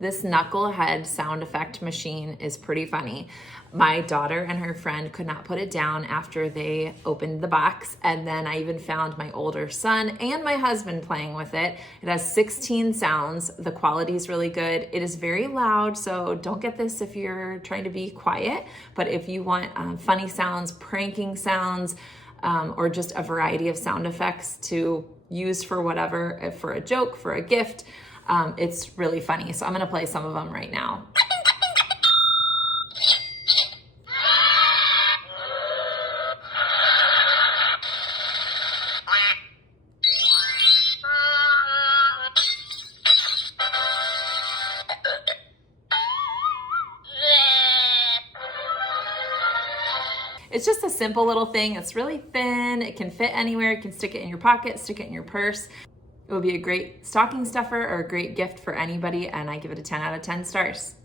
This knucklehead sound effect machine is pretty funny. My daughter and her friend could not put it down after they opened the box. And then I even found my older son and my husband playing with it. It has 16 sounds. The quality is really good. It is very loud, so don't get this if you're trying to be quiet. But if you want funny sounds, pranking sounds, or just a variety of sound effects to use for whatever, for a joke, for a gift, it's really funny. So I'm gonna play some of them right now. It's just a simple little thing. It's really thin. It can fit anywhere. You can stick it in your pocket, stick it in your purse. It would be a great stocking stuffer or a great gift for anybody, and I give it a 10 out of 10 stars.